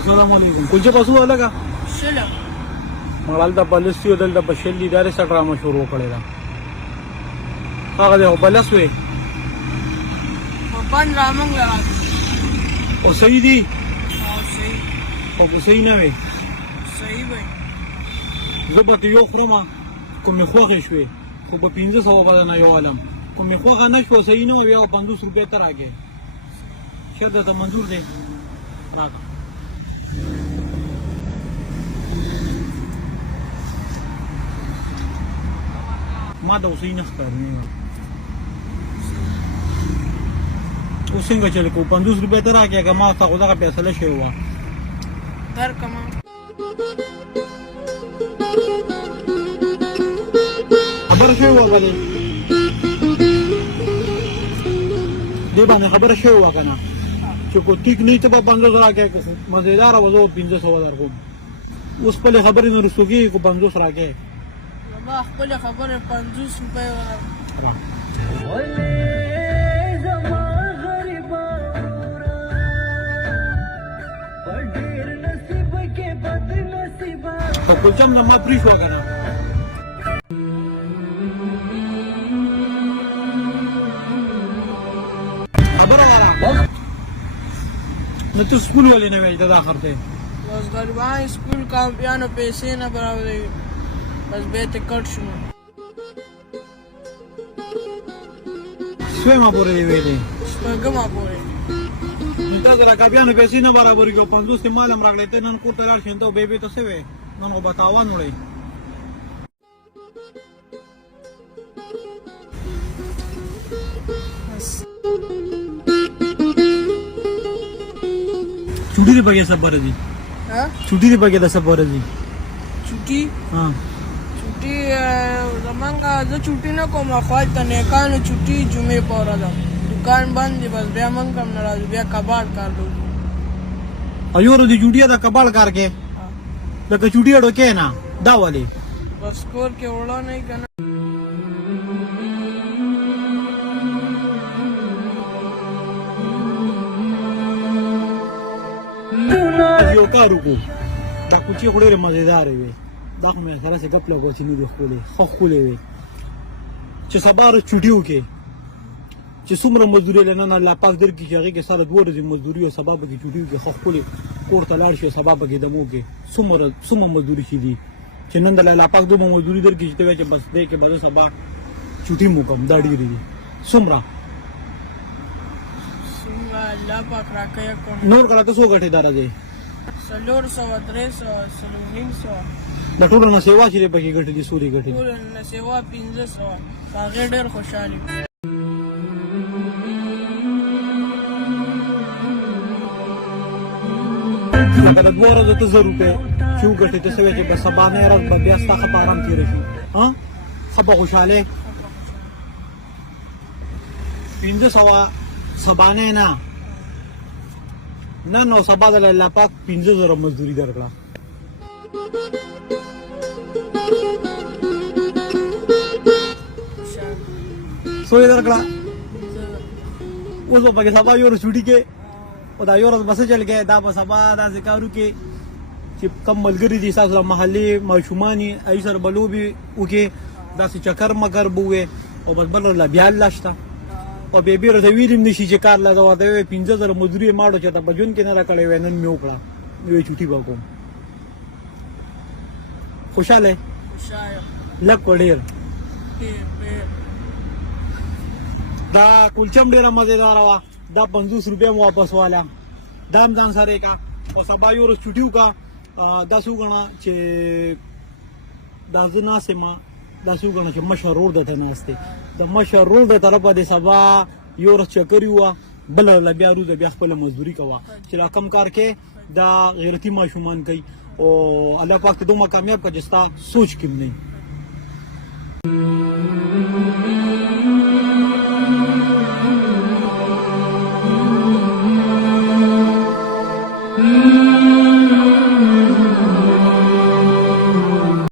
السلام علیکم کلچه پسو والا کا شله مړال د بلسیو دل د بشلی داري سټرامه شروع کړی دا هغه د بلس وې په پن رامنګ لرا او صحیح دي او صحیح او صحیح نه وي صحیح وای زبط یو خرمه کومې خوښې شوې خو په 1500 بدنه یو عالم کومې خوښه نه شو صحیح نه وي 50 روپے تر راګه شته ته منظور دی راځه ما دا اوسې نه ښکارنی اوس څنګه چل کو 50 روپے تر راګه که ما تا خو دغه فیصله شوی و در کما خبر شوی و بلې دې باندې خبره شوی و کنه چې کو ټیک نه ته په 50 راګه مزیدار وځو 1500 درکوم اوس په خبرې نه رسوږي کو 50 راګه ما خپل خبره 50 روپے ورا په کوچم نه ما پریښ وکنه خبره وره نو ته سکول ولې نه وای دا اخر ته بس غریبان سکول کامپیانو پیسې نه برابرې بس به ته کټ شنو سویما پورې دی ویلې شپږم پورې دا زرا کاپیانو پیسې نه برابرې کو 50 مال هم راغلی ته نن کوته لاړ شین ته به به ته څه وې نن غو بتاوان وړي छुट्टी दे बगे सब बारे जी ها छुट्टी दे बगे सब बारे जी چټي हाँ چټي زمونږه زه چټي نه کوم خو ته نه کانو چټي جمعې پورا ده دکان بند دی بس بیا مونږ کم ناراض بیا کباړ کار دوی अयोर दी छुट्टी दा कबाड़ करके लगे छुट्टी अड़ो के ना दा वाले बस स्कोर के ओड़ा नहीं करना यो कारू को दा कुछ खोड़े मजेदार है वे दा में सारा से गप लगो छी नी खोले खो खोले वे چې سبا چټیو کې چې څومره مزدوري لنه نه لا پاک در کې هغه کې سره دوه ورځې مزدوري او سبا به چټیو کې خو خپل کور ته لاړ شي سبا به دمو کې څومره مزدوري شي دي چې نن د لا پاک دوه مزدوري در کې چې ته بس دې کې بده سبا چټي مو کوم دا ډیری دي څومره الله پاک راکیا کوم نور کله تاسو غټه دار دي سلور سو 300 سلونین سو د ټولو نه سیوا چې به کې غټه دي سوري غټه ټول نه سیوا 1500 هغه ډېر خوشاله اگر دوه ورځې ته 1000 روپے چې وګټې ته سوي چې بس سبا نه راز به بیا ستاسو په آرام تیر شي ها خبر خوشاله 1500 سبا نه نه نو سبا د الله پاک 15000 مزدوري درکړه سوې درکړه اوس په کې سبا یو چټي کې او دا یو ورځ بس چل کې دا په سبا دا ذکرو کې چې کم ملګری دي تاسو محلي ماشومانی ایسر بلوبي او کې دا چې چکر مگر بوې او بس بل لا بیا لاشتا او به بیره د ویلم نشي چې کار لګا ورته 15000 مزدوري ماړو چې تا بجون کې نه راکړې وینن مې وکړه وی چټي وکوم خوشاله لک وړیر دا کلچم ډیره مزیدار وا دا 50 روپے واپس والا دام ځان سره کا او سبا یو ورځ چټیو کا دا سوګنا چې دا زنا سما دا سوګنا چې مشهور ده نهسته د مشهور ده طرفه د سبا یو ورځ چکر یو بل لا بیا روز بیا خپل مزدوري کوا چې لا کم کار کې دا غیرتی ماشومان کوي او الله پاک ته دومره کامیاب کا جستا سوچ کې نه